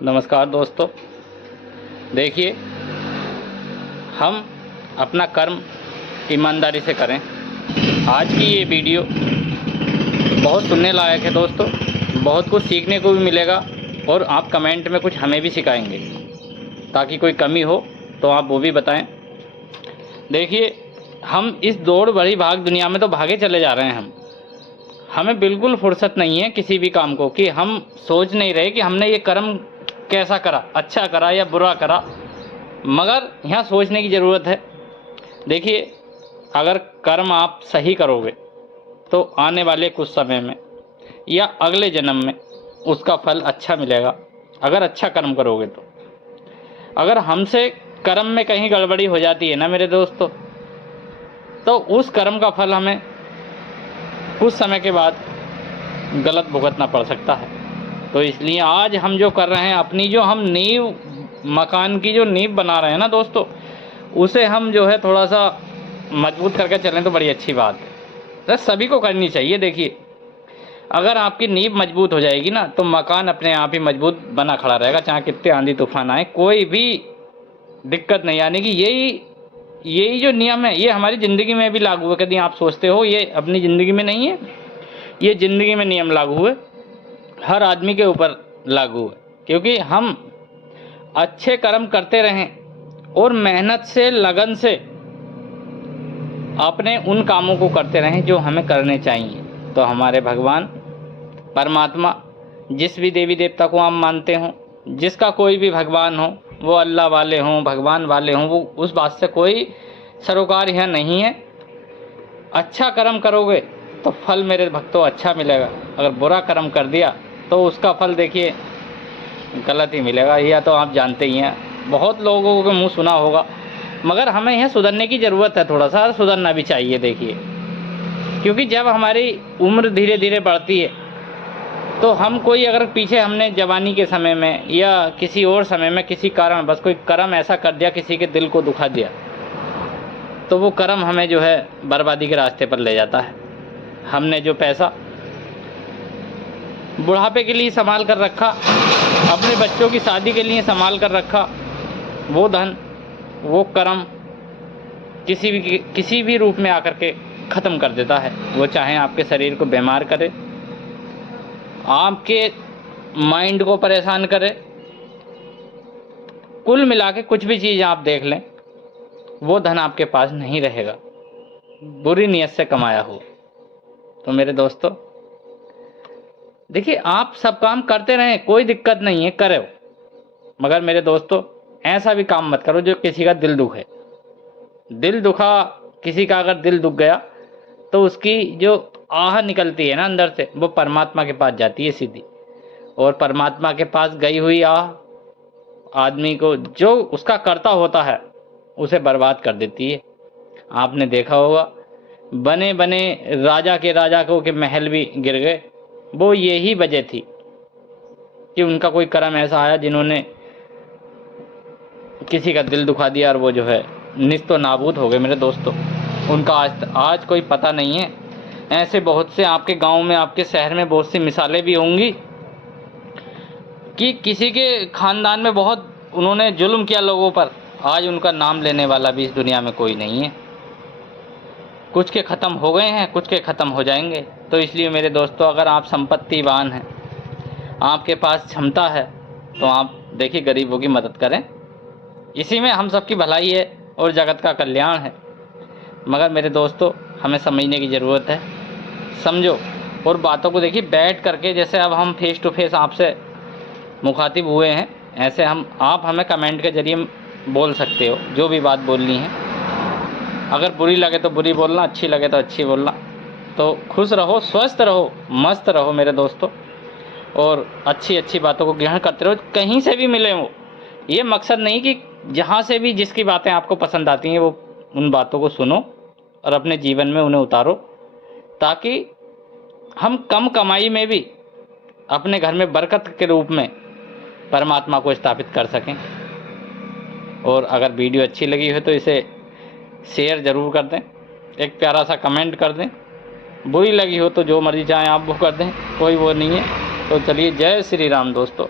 नमस्कार दोस्तों। देखिए, हम अपना कर्म ईमानदारी से करें। आज की ये वीडियो बहुत सुनने लायक है दोस्तों, बहुत कुछ सीखने को भी मिलेगा और आप कमेंट में कुछ हमें भी सिखाएंगे, ताकि कोई कमी हो तो आप वो भी बताएं। देखिए, हम इस दौड़ भरी भाग दुनिया में तो भागे चले जा रहे हैं। हमें बिल्कुल फुर्सत नहीं है किसी भी काम को, कि हम सोच नहीं रहे कि हमने ये कर्म कैसा करा, अच्छा करा या बुरा करा, मगर यहाँ सोचने की ज़रूरत है। देखिए, अगर कर्म आप सही करोगे तो आने वाले कुछ समय में या अगले जन्म में उसका फल अच्छा मिलेगा, अगर अच्छा कर्म करोगे तो। अगर हमसे कर्म में कहीं गड़बड़ी हो जाती है ना मेरे दोस्तों, तो उस कर्म का फल हमें कुछ समय के बाद गलत भुगतना पड़ सकता है। तो इसलिए आज हम जो कर रहे हैं, अपनी जो हम नींव, मकान की जो नींव बना रहे हैं ना दोस्तों, उसे हम जो है थोड़ा सा मजबूत करके चलें तो बड़ी अच्छी बात है। तो सभी को करनी चाहिए। देखिए, अगर आपकी नींव मजबूत हो जाएगी ना, तो मकान अपने आप ही मजबूत बना खड़ा रहेगा, चाहे कितने आंधी तूफान आए, कोई भी दिक्कत नहीं। यानी कि यही जो नियम है, ये हमारी ज़िंदगी में भी लागू है। कभी आप सोचते हो ये अपनी ज़िंदगी में नहीं है, ये ज़िंदगी में नियम लागू है, हर आदमी के ऊपर लागू है। क्योंकि हम अच्छे कर्म करते रहें और मेहनत से, लगन से अपने उन कामों को करते रहें जो हमें करने चाहिए, तो हमारे भगवान परमात्मा, जिस भी देवी देवता को हम मानते हों, जिसका कोई भी भगवान हो, वो अल्लाह वाले हों, भगवान वाले हों, वो उस बात से कोई सरोकार यहाँ नहीं है। अच्छा कर्म करोगे तो फल मेरे भक्तों अच्छा मिलेगा, अगर बुरा कर्म कर दिया तो उसका फल देखिए गलत ही मिलेगा। यह तो आप जानते ही हैं, बहुत लोगों के मुंह सुना होगा, मगर हमें यह सुधरने की ज़रूरत है, थोड़ा सा सुधरना भी चाहिए। देखिए, क्योंकि जब हमारी उम्र धीरे धीरे बढ़ती है तो हम कोई, अगर पीछे हमने जवानी के समय में या किसी और समय में किसी कारण बस कोई कर्म ऐसा कर दिया, किसी के दिल को दुखा दिया, तो वो कर्म हमें जो है बर्बादी के रास्ते पर ले जाता है। हमने जो पैसा बुढ़ापे के लिए संभाल कर रखा, अपने बच्चों की शादी के लिए संभाल कर रखा, वो धन, वो कर्म किसी भी रूप में आकर के ख़त्म कर देता है। वो चाहे आपके शरीर को बीमार करे, आपके माइंड को परेशान करे, कुल मिला के कुछ भी चीज़ आप देख लें, वो धन आपके पास नहीं रहेगा, बुरी नीयत से कमाया हो। तो मेरे दोस्तों, देखिए, आप सब काम करते रहें, कोई दिक्कत नहीं है, करो, मगर मेरे दोस्तों ऐसा भी काम मत करो जो किसी का दिल दुखे। दिल दुखा, किसी का अगर दिल दुख गया तो उसकी जो आह निकलती है ना अंदर से, वो परमात्मा के पास जाती है सीधी, और परमात्मा के पास गई हुई आह आदमी को, जो उसका कर्ता होता है, उसे बर्बाद कर देती है। आपने देखा होगा, बने बने राजा के महल भी गिर गए, वो यही वजह थी कि उनका कोई कर्म ऐसा आया जिन्होंने किसी का दिल दुखा दिया, और वो जो है निस्तो नाबूद हो गए मेरे दोस्तों। उनका आज कोई पता नहीं है। ऐसे बहुत से आपके गांव में, आपके शहर में बहुत सी मिसालें भी होंगी कि किसी के ख़ानदान में बहुत उन्होंने जुल्म किया लोगों पर, आज उनका नाम लेने वाला भी इस दुनिया में कोई नहीं है। कुछ के ख़त्म हो गए हैं, कुछ के ख़त्म हो जाएंगे। तो इसलिए मेरे दोस्तों, अगर आप संपत्तिवान हैं, आपके पास क्षमता है, तो आप देखिए गरीबों की मदद करें, इसी में हम सबकी भलाई है और जगत का कल्याण है। मगर मेरे दोस्तों, हमें समझने की ज़रूरत है, समझो, और बातों को देखिए बैठ करके, जैसे अब हम फेस टू फेस आपसे मुखातिब हुए हैं, ऐसे आप हमें कमेंट के ज़रिए बोल सकते हो जो भी बात बोलनी है। अगर बुरी लगे तो बुरी बोलना, अच्छी लगे तो अच्छी बोलना। तो खुश रहो, स्वस्थ रहो, मस्त रहो मेरे दोस्तों, और अच्छी अच्छी बातों को ग्रहण करते रहो, कहीं से भी मिले वो। ये मकसद नहीं कि जहाँ से भी जिसकी बातें आपको पसंद आती हैं, वो उन बातों को सुनो और अपने जीवन में उन्हें उतारो, ताकि हम कम कमाई में भी अपने घर में बरकत के रूप में परमात्मा को स्थापित कर सकें। और अगर वीडियो अच्छी लगी हो तो इसे शेयर ज़रूर कर दें, एक प्यारा सा कमेंट कर दें। बुरी लगी हो तो जो मर्जी चाहें आप वो कर दें, कोई वो नहीं है। तो चलिए, जय श्री राम दोस्तों।